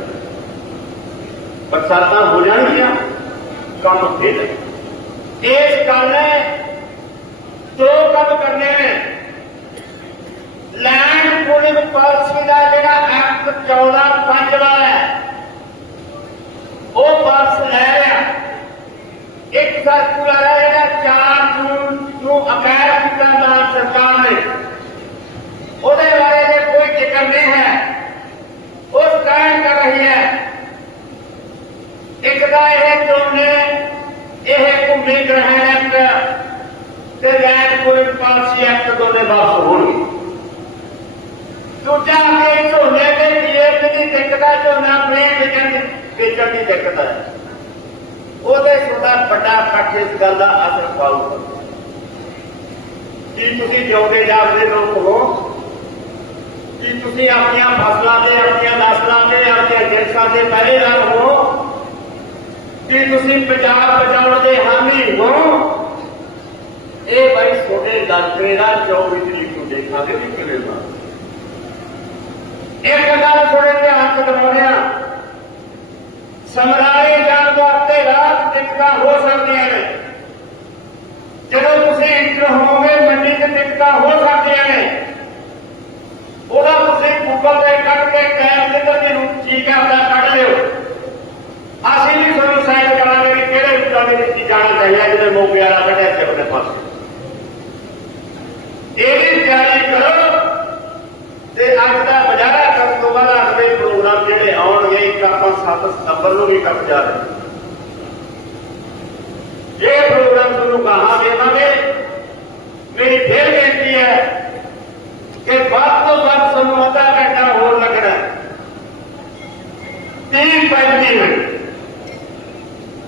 ਬਰਸਾਤਾਂ ਹੋ ਜਾਣਗੀਆਂ ਕੰਮ ਫੇਰ ਇਸ ਗੱਲ ਨੇ ਦੋ ਕੰਮ ਕਰਨੇ ਨੇ ਲੈਂਡ ਪੂਲਿੰਗ ਪਾਲਿਸੀ ਦਾ ਜਿਹੜਾ ਐਕਟ 14 ਪੰਜਵਾ ਹੈ ਉਹ ਬੱਸ ਲੈ ਲਿਆ ਇੱਕ ਸਰਕੂਲਰ ਹੈ ਜਿਹੜਾ 4 ਜੂਨ ਨੂੰ ਅਪੈਰ ਕੀਤਾ ਮਾਨ ਸਰਕਾਰ ਨੇ ਉਹਦੇ ਬਾਰੇ ਜੇ ਕੋਈ ਜ਼ਿਕਰ ਨਹੀਂ ਹੈ ਉਹ ਕਰ ਰਹੀ ਹੈ। ਇੱਕ ਦਾ ਇਹ ਚੋਣੇ ਇਹ ਭੂਮੀ ਗ੍ਰਹਿਣ ਐਕਟ ਤੇ ਲੈਂਡ ਪੂਲਿੰਗ ਪਾਲਿਸੀ ਐਕਟ ਦੋਨੇ ਵਾਪਸ ਹੋਣਗੇ। ਦੂਜਾ ਕਿ ਝੋਨੇ ਦੇ ਪੀਏਪੀ ਦੀ ਦਿੱਕਤ ਹੈ ਝੋਨਾ ਆਪਣੇ ਵੇਚਣ ਵੇਚਣ ਦੀ ਦਿੱਕਤ ਹੈ। ਉਹਦੇ ਸੁਦਾ ਵੱਡਾ ਇਕੱਠ ਇਸ ਗੱਲ ਦਾ ਅਸਰ ਪਾਊਗਾ। ਕੀ ਤੁਸੀਂ ਜਿਉਂਦੇ ਜਾਗਦੇ ਲੋਕ ਹੋ? ਕੀ ਤੁਸੀਂ ਆਪਣੀਆਂ ਫਸਲਾਂ ਤੇ, ਆਪਣੀਆਂ ਨਸਲਾਂ ਤੇ, ਆਪਣੀਆਂ ਦੇਸ਼ਾਂ ਦੇ ਪਹਿਰੇਦਾਰ ਹੋ ਕੀ ਤੁਸੀਂ ਪੰਜਾਬ ਬਚਾਉਣ ਦੇ ਹਾਮੀ ਹੋ। ਇਹ ਬਈ ਛੋਟੇ ਦਸਤਰੇ ਦਾ 24 ਤਰੀਕ ਨੂੰ ਦੇਖਾਂਗੇ ਕਿ ਕਿਵੇਂ ਇੱਕ ਗੱਲ ਥੋੜੇ ਧਿਆਨ ਚ ਦਿਵਾਉਣੇ ਆ ਸਮਰਾਲੇ ਜਾਣ ਵਾਸਤੇ ਰਾਤ ਟਿਕਟਾਂ ਹੋ ਸਕਦੀਆਂ ਨੇ। ਜਦੋਂ ਤੁਸੀਂ ਇੰਟਰ ਹੋਵੋਗੇ, ਮੰਡੀ 'ਚ ਟਿਕਟਾਂ ਹੋ ਸਕਦੀਆਂ ਨੇ। ਉਹਦਾ ਤੁਸੀਂ ਗੂਗਲ ਤੇ ਕੱਢ ਕੇ ਟਾਈਮ ਦੇ ਤੇ ਠੀਕ ਆਪਦਾ ਕੱਢ ਲਿਓ। ਅਸੀਂ ਵੀ ਤੁਹਾਨੂੰ ਸਾਈਡ ਕਰਾਂਗੇ ਕਿ ਕਿਹੜੇ ਉੱਤਾਂ ਦੇ ਵਿੱਚ ਜਾਣਾ ਚਾਹੀਦਾ ਜਿਹਦੇ ਮੌਕੇ ਵਾਲਾ ਕੱਢਿਆ ਸੀ ਆਪਣੇ ਪਾਸ। ਇਹ ਵੀ ਤਿਆਰੀ ਕਰੋ ਤੇ ਅੱਜ ਦਾ ਬਜਾਰਾ ਕਰਨ ਤੋਂ ਬਾਅਦ ਅਗਲੇ ਪ੍ਰੋਗਰਾਮ ਜਿਹੜੇ ਆਉਣਗੇ, ਇੱਕ ਆਪਾਂ 7 ਸਤੰਬਰ ਨੂੰ ਵੀ ਕਰ ਜਾ ਰਹੇ ਇਹ ਪ੍ਰੋਗਰਾਮ ਤੁਹਾਨੂੰ ਕਹਾਂ ਦੇਵਾਂਗੇ ਮੇਰੀ ਫੇਰ ਬੇਨਤੀ ਹੈ ਕਿ ਵੱਧ ਤੋਂ ਵੱਧ ਸਾਨੂੰ ਅੱਧਾ ਘੰਟਾ ਹੋਰ ਲੱਗਣਾ ਹੈ। ਤੀਹ ਪੈਂਤੀ ਮਿੰਟ।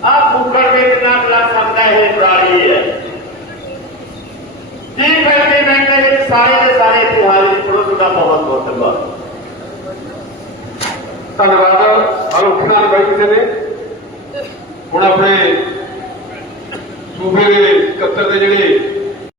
ਆ ਕੁੱਕਰ ਵਿੱਚ ਨਾ ਲੱਗ ਸਕਦਾ ਇਹ ਪ੍ਰਾਣੀ ਹੈ। ਤੀਹ ਪੈਂਤੀ ਮਿੰਟ ਦੇ ਵਿੱਚ ਸਾਰੇ ਦੇ ਸਾਰੇ ਤਿਹਾਰੀ ਕਰੋ ਤੁਹਾਡਾ ਬਹੁਤ ਬਹੁਤ ਧੰਨਵਾਦ। ਧੰਨਵਾਦ। ਹਰ ਉੱਠਣਾ ਨਹੀਂ ਨੇ। ਹੁਣ ਆਪਣੇ ਸੂਬੇ ਦੇ 71 ਦੇ ਜਿਹੜੇ